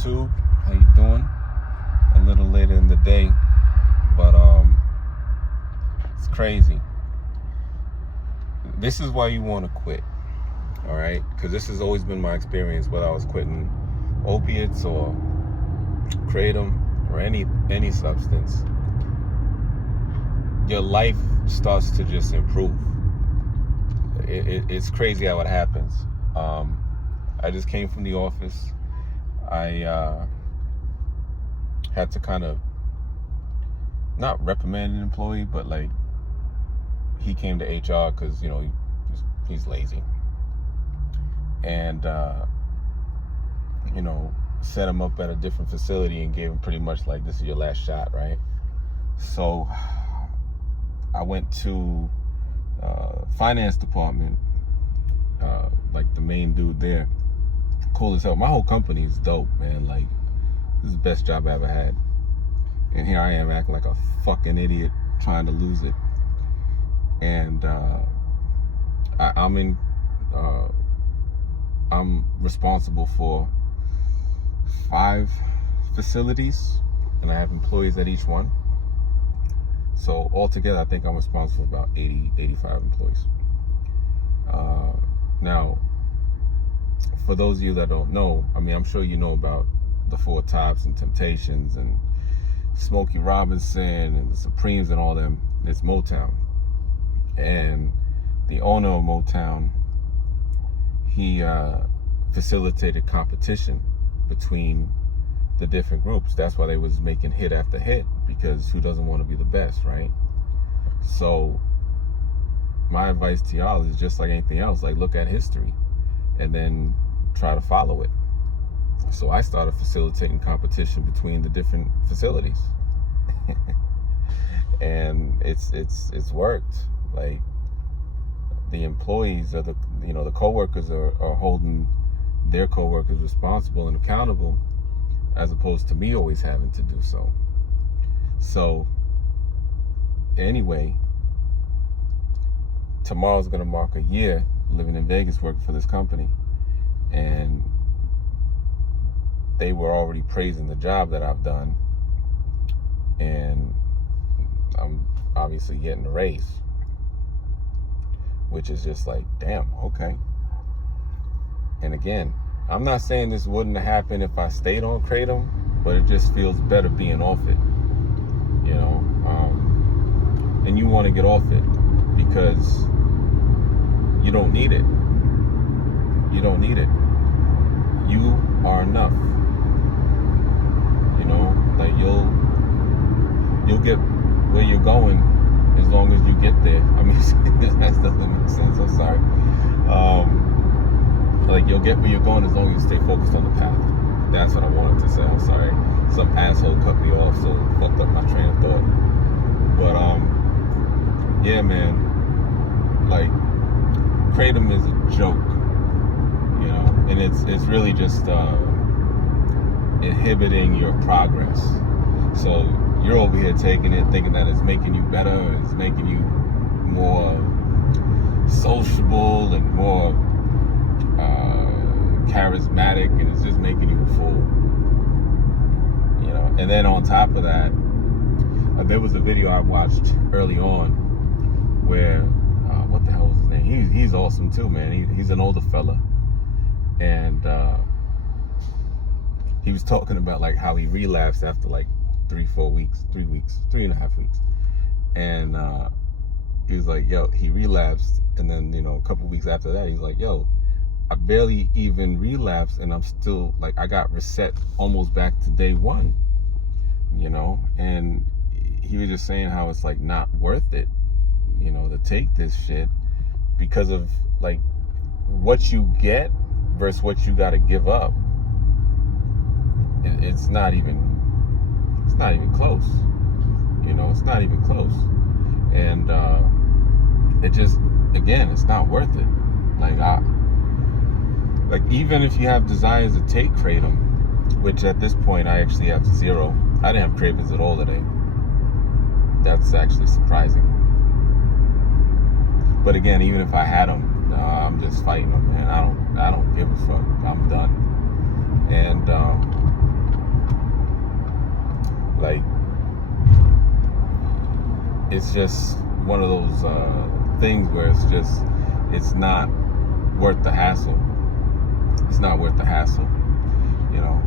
YouTube? How you doing? A little later in the day, but it's crazy. This is why you want to quit, all right? Because this has always been my experience, whether I was quitting opiates or Kratom or any substance. Your life starts to just improve. It's crazy how it happens. I just came from the office. I had to kind of not reprimand an employee, but like he came to HR because he's lazy, and set him up at a different facility and gave him pretty much like, this is your last shot, right? So I went to finance department, like the main dude there, cool as hell. My whole company is dope, man. Like, this is the best job I ever had. And here I am acting like a fucking idiot trying to lose it. And I'm responsible for 5 facilities, and I have employees at each one. So altogether, I think I'm responsible for about 85 employees. Now, for those of you that don't know, I'm sure you know about the 4 Tops and Temptations and Smokey Robinson and the Supremes and all them. It's Motown. And the owner of Motown, he facilitated competition between the different groups. That's why they was making hit after hit, because who doesn't want to be the best, right? So my advice to y'all is just like anything else, like look at history and then try to follow it. So I started facilitating competition between the different facilities. And it's worked. Like, the employees or the coworkers are holding their coworkers responsible and accountable, as opposed to me always having to do so. So anyway, tomorrow's gonna mark a year living in Vegas working for this company, and they were already praising the job that I've done, and I'm obviously getting a raise, which is just like, damn, okay. And again, I'm not saying this wouldn't have happened if I stayed on Kratom, but it just feels better being off it, and you want to get off it because you don't need it. You don't need it. You are enough. Like you'll get where you're going as long as you get there. That doesn't make sense. I'm sorry. Like, you'll get where you're going as long as you stay focused on the path. That's what I wanted to say. I'm sorry. Some asshole cut me off, so it fucked up my train of thought. But yeah, man. Like, Kratom is a joke, and it's really just inhibiting your progress. So you're over here taking it, thinking that it's making you better, it's making you more sociable and more charismatic, and it's just making you a fool. And then on top of that, there was a video I watched early on where what the hell was his name? He's awesome too, man. He's an older fella, and he was talking about like how he relapsed after like 3.5 weeks, and he was like, yo, he relapsed, and then a couple weeks after that, he's like, yo, I barely even relapsed, and I'm still like, I got reset almost back to day one, and he was just saying how it's like not worth it, to take this shit because of like what you get versus what you got to give up. It's not even close. It's not even close. And it just, again, it's not worth it. Like even if you have desires to take Kratom, which at this point I actually have 0. I didn't have cravings at all today. That's actually surprising. But again, even if I had them, I'm just fighting them, man. I don't give a fuck. I'm done. And it's just one of those things where it's not worth the hassle. It's not worth the hassle, you know.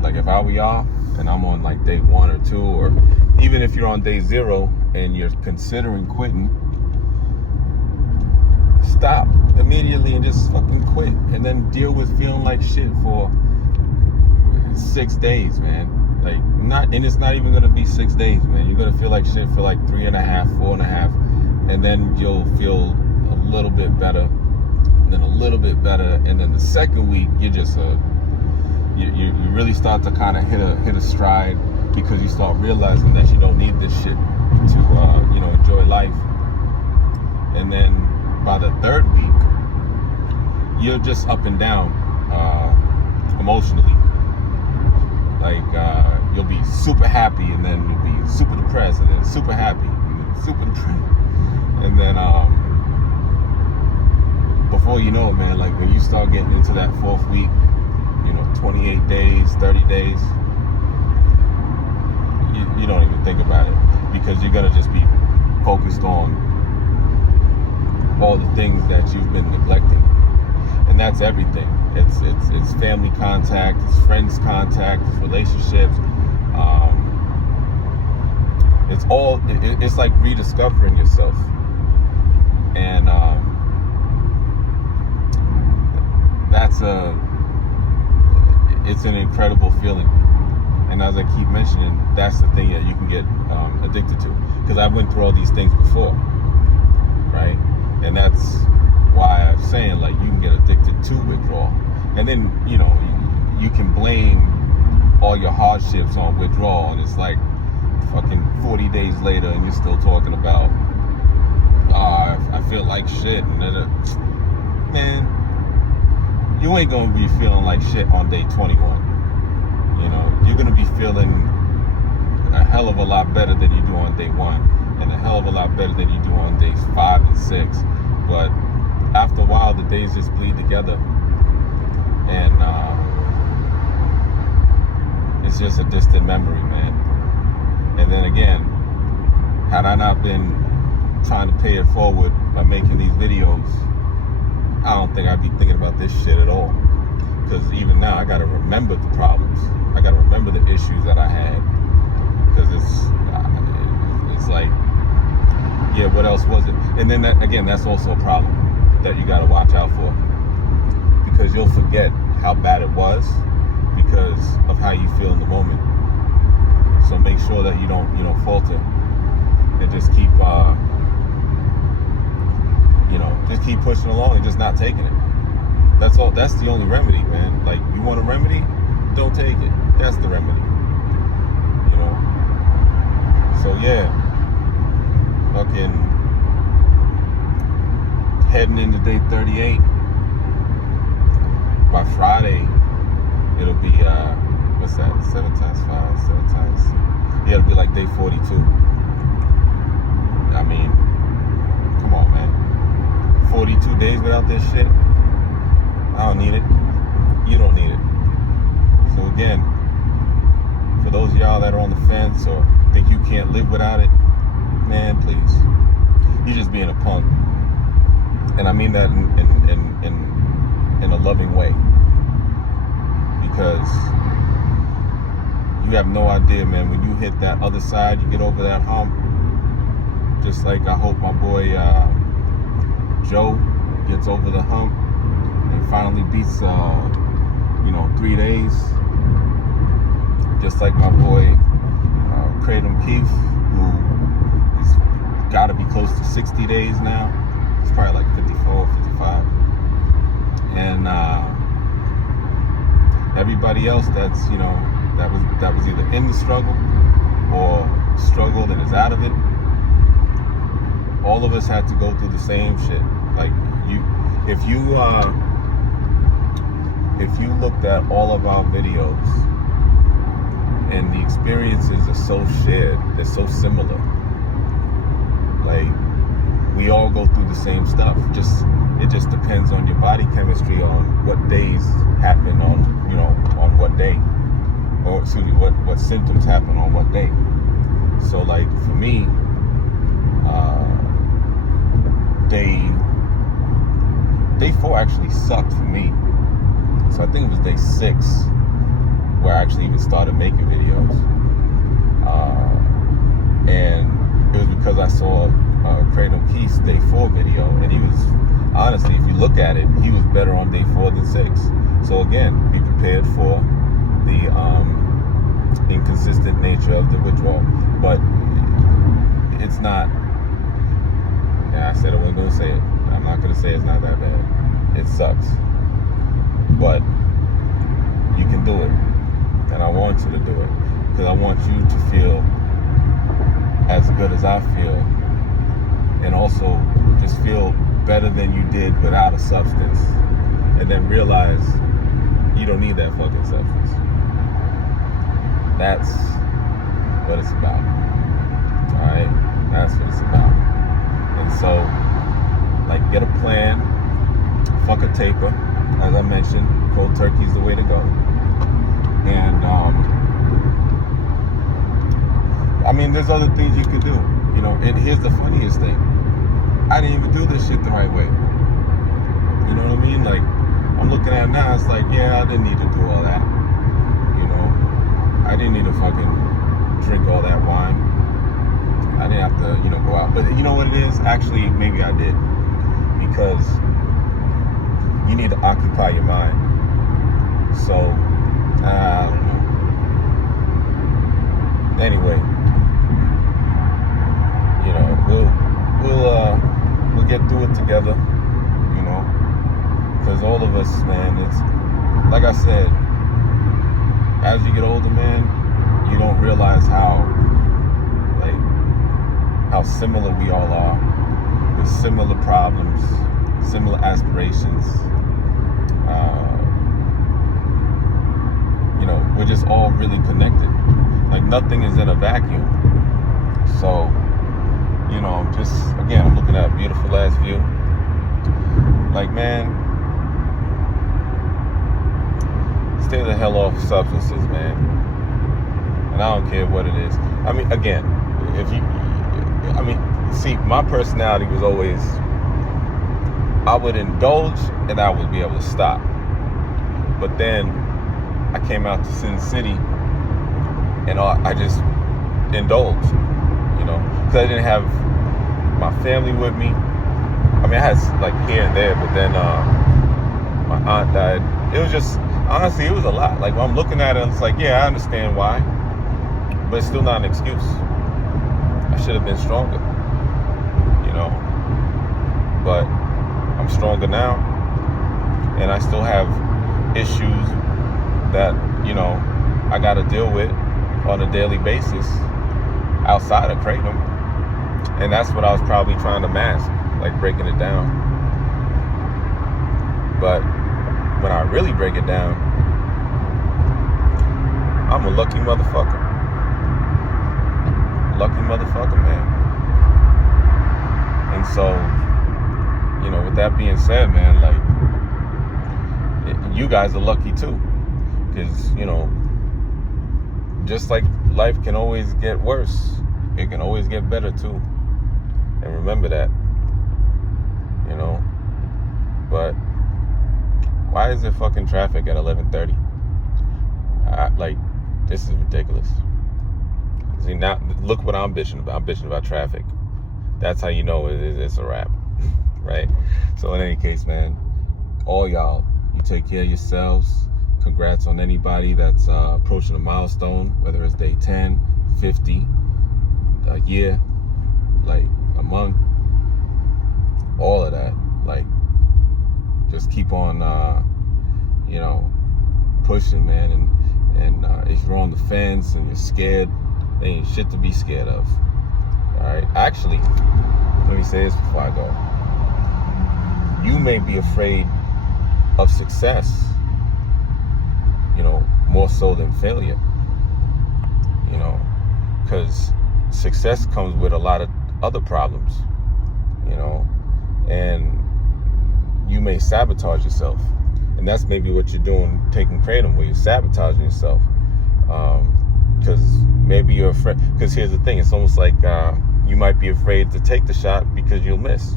Like if I were y'all and I'm on like day 1 or 2, or even if you're on day 0 and you're considering quitting, stop immediately and just fucking quit, and then deal with feeling like shit for 6 days, man. Like, it's not even gonna be 6 days, man. You're gonna feel like shit for like 3.5, 4.5, and then you'll feel a little bit better, and then a little bit better, and then the second week you just you really start to kind of hit a stride, because you start realizing that you don't need this shit to enjoy life. And then by the 3rd week, you're just up and down emotionally. Like you'll be super happy, and then you'll be super depressed, and then super happy, and then super depressed, and then before you know it, man, like when you start getting into that 4th week, 28 days, 30 days, you don't even think about it, because you're gonna just be focused on all the things that you've been neglecting. And that's everything. It's family contact, it's friends contact, it's relationships. It's like rediscovering yourself. And it's an incredible feeling. And as I keep mentioning, that's the thing that you can get addicted to. Because I went through all these things before, right? And that's why I'm saying, like, you can get addicted to withdrawal. And then, you can blame all your hardships on withdrawal, and it's like fucking 40 days later and you're still talking about, I feel like shit. And then, man, you ain't gonna be feeling like shit on day 21. You're gonna be feeling a hell of a lot better than you do on day 1, and a hell of a lot better than you do on days 5 and 6. But after a while, the days just bleed together, and it's just a distant memory, man. And then again, had I not been trying to pay it forward by making these videos, I don't think I'd be thinking about this shit at all. Because even now, I gotta remember the problems. I gotta remember the issues that I had. Because it's like, yeah, what else was it? And then that's also a problem that you gotta watch out for. Because you'll forget how bad it was because of how you feel in the moment. So make sure that you don't falter, and just keep just keep pushing along and just not taking it. That's all. That's the only remedy, man. Like, you want a remedy? Don't take it. That's the remedy. So yeah, fucking heading into day 38. By Friday, it'll be what's that? 7 times 5, 7 times. Yeah, it'll be like day 42. I mean, come on, man. 42 days without this shit. I don't need it. You don't need it. So again, for those of y'all that are on the fence or think you can't live without it, man, please. You're just being a punk. And I mean that in a loving way. Because you have no idea, man, when you hit that other side, you get over that hump. Just like I hope my boy Joe gets over the hump and finally beats 3 days. Just like my boy Kratom Keith, who is got to be close to 60 days now. It's probably like 54, 55. And everybody else that's that was either in the struggle or struggled and is out of it. All of us had to go through the same shit. Like, if you looked at all of our videos, and the experiences are so shared, they're so similar. Like, we all go through the same stuff. It just depends on your body chemistry on what days happen on what day, or excuse me, what symptoms happen on what day. So like for me, day 4 actually sucked for me. So I think it was day 6 where I actually even started making videos. And it was because I saw Kratom Keith's day 4 video, and he was, honestly, if you look at it, he was better on day 4 than 6. So again, be prepared for the inconsistent nature of the withdrawal. But it's not, yeah, I said I wasn't going to say it. I'm not going to say it's not that bad. It sucks. But you can do it. And I want you to do it. Because I want you to feel as good as I feel. And also just feel better than you did without a substance. And then realize you don't need that fucking substance. That's what it's about. Alright? That's what it's about. And so, like, get a plan. Fuck a taper. As I mentioned, cold turkey's the way to go. And, I mean, there's other things you can do. You know, and here's the funniest thing. I didn't even do this shit the right way. You know what I mean? Like, I'm looking at it now, it's like, yeah, I didn't need to do all that. You know? I didn't need to fucking drink all that wine. I didn't have to, go out. But you know what it is? Actually, maybe I did. Because you need to occupy your mind. So, I don't know. Anyway, we'll get through it together, because all of us, man, it's like I said, as you get older, man, you don't realize how similar we all are, with similar problems, similar aspirations. We're just all really connected. Like, nothing is in a vacuum. So, just, again, I'm looking at a beautiful ass view. Like, man, stay the hell off substances, man. And I don't care what it is. I mean, again, see, my personality was always, I would indulge and I would be able to stop. But then I came out to Sin City and I just indulged, because I didn't have my family with me. I mean, I had like here and there, but then my aunt died. It was just, honestly, it was a lot. Like, when I'm looking at it, it's like, yeah, I understand why, but it's still not an excuse. I should have been stronger, but I'm stronger now, and I still have issues that, I got to deal with on a daily basis outside of Kratom. And that's what I was probably trying to mask, like breaking it down. But when I really break it down, I'm a lucky motherfucker. Lucky motherfucker, man. And so, with that being said, man, like, you guys are lucky too. Because, just like life can always get worse, it can always get better too. And remember that, But why is there fucking traffic at 11:30? Like, this is ridiculous. See, now, look what I'm bitching about. I'm bitching about traffic. That's how you know it's a wrap, right? So in any case, man, all y'all, you take care of yourselves. Congrats on anybody that's approaching a milestone, whether it's day 10, 50, a year, like a month, all of that. Like, just keep on, pushing, man. And if you're on the fence and you're scared, there ain't shit to be scared of. All right. Actually, let me say this before I go. You may be afraid of success, more so than failure, because success comes with a lot of other problems, and you may sabotage yourself. And that's maybe what you're doing taking Kratom, where you're sabotaging yourself. because maybe you're afraid. Because here's the thing, it's almost like you might be afraid to take the shot because you'll miss.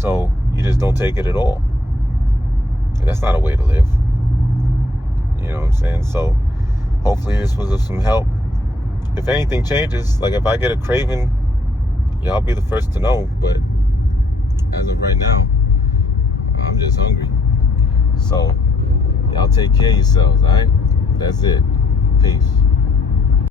So you just don't take it at all. And that's not a way to live. You know what I'm saying? So hopefully this was of some help. If anything changes, like if I get a craving, y'all be the first to know. But as of right now, I'm just hungry. So y'all take care of yourselves, all right? That's it. Peace.